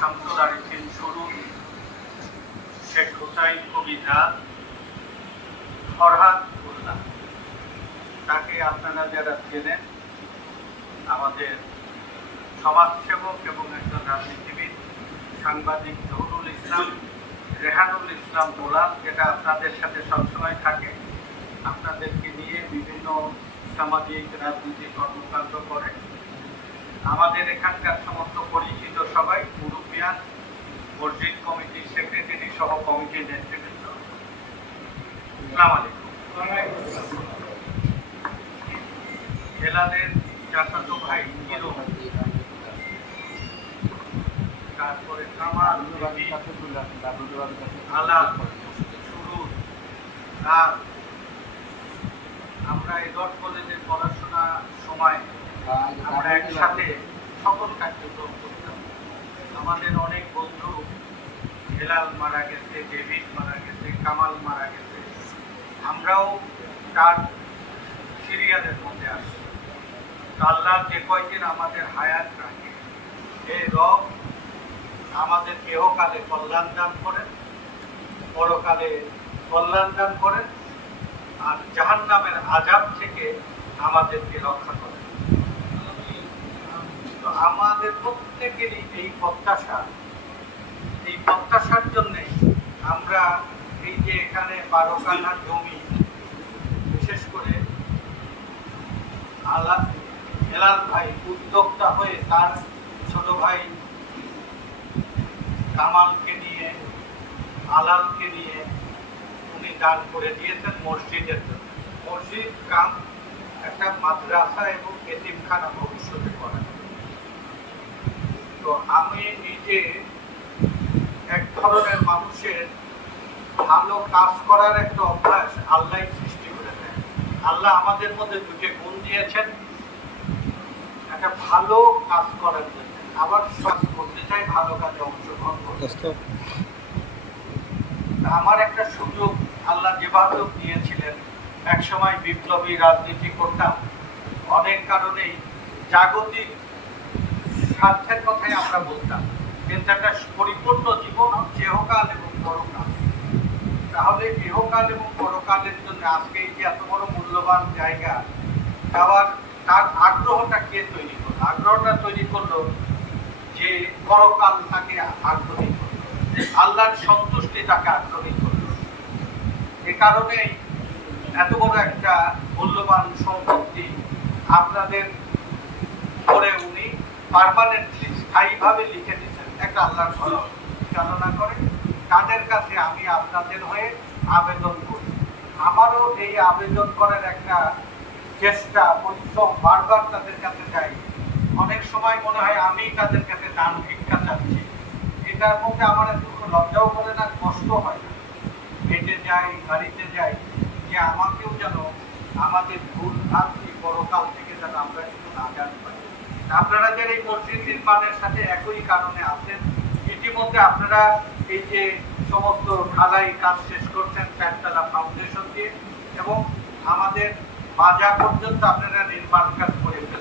শামসুল আরিফিন শুরু, শেখ হুসাইন কবিরাজ, ফরহাদ উল্লাহ, তাকে আপনারা যারা চেনেন, আমাদের সমাজসেবক এবং একজন রাজনীতিবিদ, সাংবাদিক জহুরুল ইসলাম, রেহানুল ইসলাম দুলাল, যেটা আপনাদের সাথে সবসময় থাকে, আপনাদেরকে নিয়ে বিভিন্ন সামাজিক রাজনৈতিক কর্মকাণ্ড করে। আমাদের এখানকার সমস্ত পরিচিত সবাই, মুরব্বিয়ান, মসজিদ কমিটির সেক্রেটারি সহ কমিটির নেতৃবৃন্দ, আসসালামু আলাইকুম। হেলালের চাচাতো ভাই হিরো, তারপরে কামাল, আলা, সুরুর, রাত, আমরা এডওয়ার্ড কলেজে পড়াশোনার সময় আমরা একসাথে সকল কার্যক্রম করতাম। আমাদের অনেক বন্ধু, হেলাল মারা গেছে, ডেভিড মারা গেছে, কামাল মারা গেছে, আমরাও তার সিরিয়ালের মধ্যে আসি। আল্লাহ যে কয়দিন আমাদের হায়াত রাখে, এই রব আমাদের কেহকালে কল্যাণ দান করেন, পরকালে কল্যাণ দান করেন, আর জাহান্নামের আযাব থেকে আমাদেরকে রক্ষা করেন। তো আমাদের প্রত্যেকেরই এই প্রত্যাশার জন্যে আমরা এই যে এখানে 12 কাঠা জমি, বিশেষ করে হেলাল ভাই উদ্যোক্তা হয়ে তার ছোট ভাই কামালকে নিয়ে, আলালকে নিয়ে উনি দান করে দিয়েছেন মসজিদের জন্য। মসজিদ কাম একটা মাদ্রাসা এবং এতিমখানা ভবিষ্যতে করা। তো আমি এই যে এক ধরনের মানুষের ভালো কাজ করার একটা অভ্যাস আল্লাহ সৃষ্টি করে দেয়। আল্লাহ আমাদের মধ্যে দুটো গুণ দিয়েছেন, একটা ভালো কাজ করার জন্য, আবার কাজ করতে চাই, ভালো কাজে অংশগ্রহণ করতে। আমার একটা সুযোগ আল্লাহ যেভাবে দিয়েছিলেন, এক সময় বিপ্লবী রাজনীতি করতাম, অনেক কারণেই জাগতিক স্বার্থের কথাই আমরা বলতাম, কিন্তু একটা পরিপূর্ণ জীবন ইহকাল এবং পরকাল। তাহলে ইহকাল এবং পরকালের জন্য আজকে এই যে এত বড় মূল্যবান জায়গা দেওয়ার, তার আগ্রহটা কে তৈরি করলো? আগ্রহটা তৈরি করলো যে পরকাল তাকে আগ্রহী করলো, আল্লাহর সন্তুষ্টি তাকে আগ্রহী করলো। এ কারণেই এত বড় একটা মূল্যবান সম্পত্তি আপনাদের করে উনি পার্মানেন্টলি, স্থায়ীভাবে লিখে দিচ্ছেন, একটা আল্লাহর ঘর চালনা করে। তাদের কাছে আমি আপনাদের হয়ে আবেদন করি। আমারও এই আবেদন করার একটা চেষ্টা, পরিশ্রম বারবার তাদের কাছে যাই। অনেক সময় মনে হয় আমি তাদের কাছে দান ভিক্ষা চাচ্ছি। এটার মধ্যে আমার এত লজ্জাও করে না, কষ্ট হয় না। হেঁটে যাই, গাড়িতে যাই, যে আমাকেও যেন আমাদের ভুল ভ্রান্তি পরকাল থেকে যেন আমরা একটু আঘাত পাই। আপনারা যারা এই মসজিদ নির্মাণের সাথে একই কারণে আছেন, ইতিমধ্যে আপনারা এই যে সমস্ত ঢালাই কাজ শেষ করছেন 4 তলা ফাউন্ডেশন দিয়ে, এবং আমাদের মাজা পর্যন্ত আপনারা নির্মাণ কাজ করে ফেলেছেন।